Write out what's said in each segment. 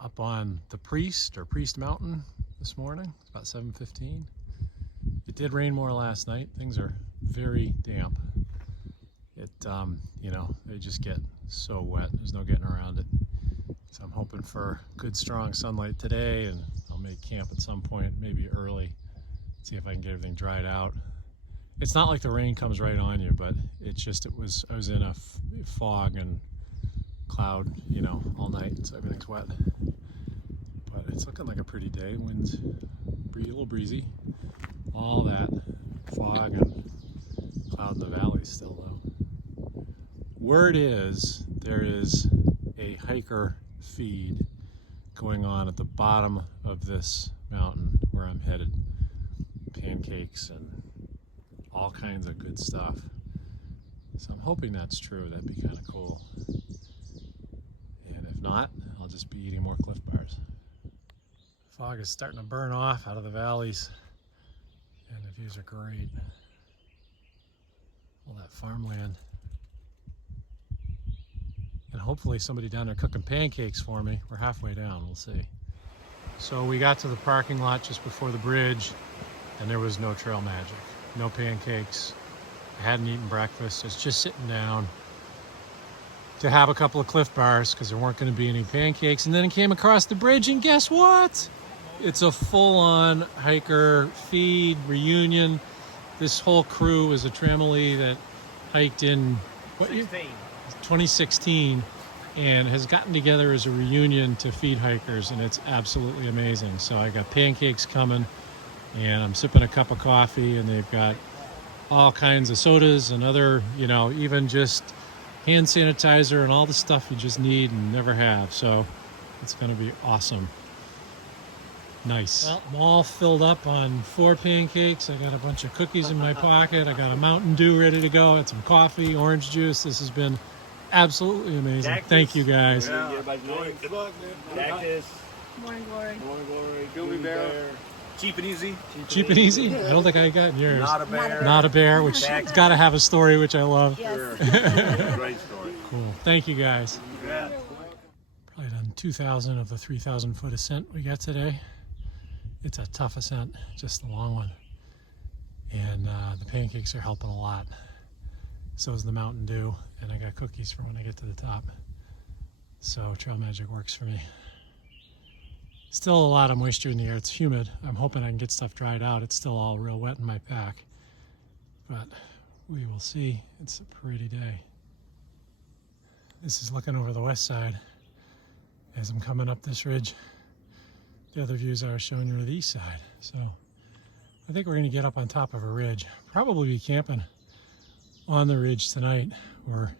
up on the Priest Mountain this morning. It's about 7:15. It did rain more last night. Things are very damp. It, you know, they just get so wet. There's no getting around it. So I'm hoping for good strong sunlight today, and I'll make camp at some point, maybe early. See if I can get everything dried out. It's not like the rain comes right on you, but it's just, I was in a fog and cloud, you know, all night, so everything's wet. But it's looking like a pretty day. Wind's a little breezy. All that fog and cloud in the valley still though. Word is there is a hiker feed going on at the bottom of this mountain where I'm headed. Pancakes and all kinds of good stuff. So I'm hoping that's true. That'd be kind of cool. And if not, I'll just be eating more Cliff Bars. Fog is starting to burn off out of the valleys, and the views are great. All that farmland. And hopefully somebody down there cooking pancakes for me. We're halfway down, we'll see. So we got to the parking lot just before the bridge, and there was no trail magic. No pancakes. I hadn't eaten breakfast. I was just sitting down to have a couple of Cliff Bars because there weren't going to be any pancakes. And then I came across the bridge, and guess what? It's a full-on hiker feed reunion. This whole crew is a Tramily that hiked in what year? 2016, and has gotten together as a reunion to feed hikers, and it's absolutely amazing. So I got pancakes coming, and I'm sipping a cup of coffee, and they've got all kinds of sodas and other, you know, even just hand sanitizer and all the stuff you just need and never have. So it's going to be awesome. Nice. Well, I'm all filled up on 4 pancakes. I got a bunch of cookies in my pocket. I got a Mountain Dew ready to go. I had some coffee, orange juice. This has been absolutely amazing. Cactus. Thank you guys. Yeah. Cactus. Morning Glory. Morning Glory. Gummy Bear. Cheap and Easy. Cheap and Easy? I don't think I got yours. Not a Bear. Not a Bear, which has got to have a story, which I love. Yes. Great story. Cool. Thank you guys. Yeah. Probably done 2,000 of the 3,000 foot ascent we got today. It's a tough ascent, just a long one. And the pancakes are helping a lot. So is the Mountain Dew, and I got cookies for when I get to the top. So Trail Magic works for me. Still a lot of moisture in the air. It's humid. I'm hoping I can get stuff dried out. It's still all real wet in my pack. But we will see. It's a pretty day. This is looking over the west side as I'm coming up this ridge. The other views I was showing you are the east side. So I think we're going to get up on top of a ridge. Probably be camping on the ridge tonight or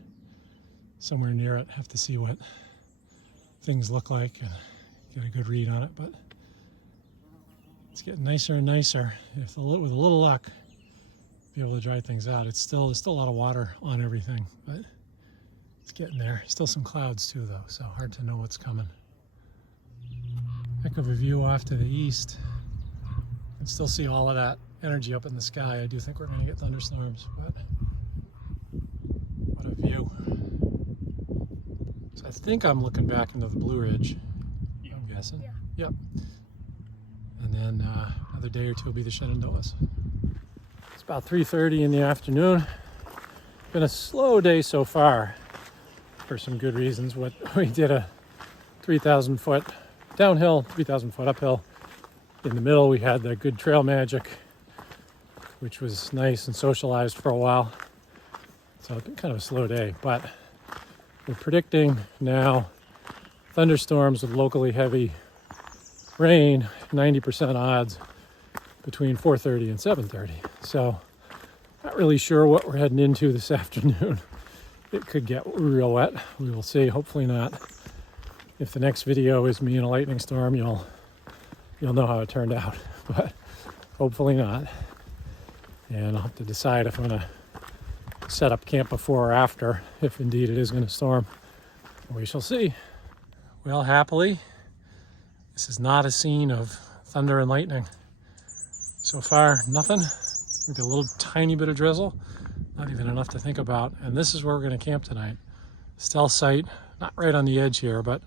somewhere near it. Have to see what things look like and get a good read on it. But it's getting nicer and nicer. With a little luck, be able to dry things out. There's still a lot of water on everything, but it's getting there. Still some clouds too though, so hard to know what's coming. Heck of a view off to the east. You can still see all of that energy up in the sky. I do think we're going to get thunderstorms, but what a view. So I think I'm looking back into the Blue Ridge, I'm guessing. Yeah. Yep. And then another day or two will be the Shenandoahs. It's about 3:30 in the afternoon. Been a slow day so far for some good reasons. We did a 3,000 foot downhill, 3,000 foot uphill. In the middle we had the good Trail Magic, which was nice and socialized for a while. So it's been kind of a slow day, but we're predicting now thunderstorms with locally heavy rain, 90% odds between 4:30 and 7:30. So not really sure what we're heading into this afternoon. It could get real wet. We will see. Hopefully not. If the next video is me in a lightning storm, you'll know how it turned out, but hopefully not. And I'll have to decide if I'm going to set up camp before or after, if indeed it is going to storm. We shall see. Well, happily, this is not a scene of thunder and lightning. So far, nothing. Maybe a little tiny bit of drizzle, not even enough to think about. And this is where we're going to camp tonight. Stealth site, not right on the edge here, but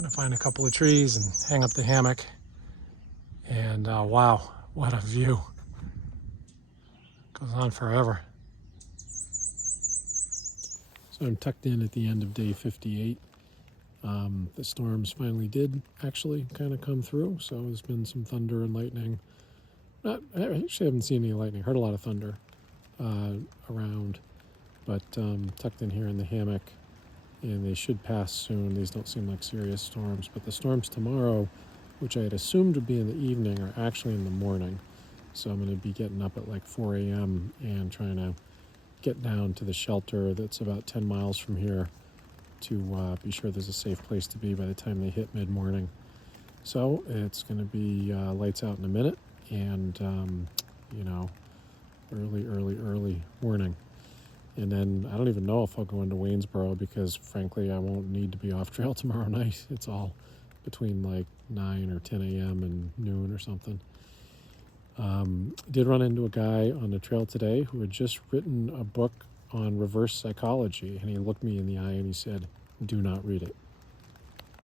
Gonna find a couple of trees and hang up the hammock. And wow, what a view. Goes on forever. So I'm tucked in at the end of day 58. The storms finally did actually kind of come through. So there's been some thunder and lightning. I actually haven't seen any lightning. Heard a lot of thunder around. But tucked in here in the hammock. And they should pass soon. These don't seem like serious storms. But the storms tomorrow, which I had assumed would be in the evening, are actually in the morning. So I'm going to be getting up at like 4 a.m. and trying to get down to the shelter that's about 10 miles from here to be sure there's a safe place to be by the time they hit mid-morning. So it's going to be lights out in a minute and, early morning. And then I don't even know if I'll go into Waynesboro because, frankly, I won't need to be off trail tomorrow night. It's all between like 9 or 10 a.m. and noon or something. Did run into a guy on the trail today who had just written a book on reverse psychology, and he looked me in the eye and he said, "Do not read it."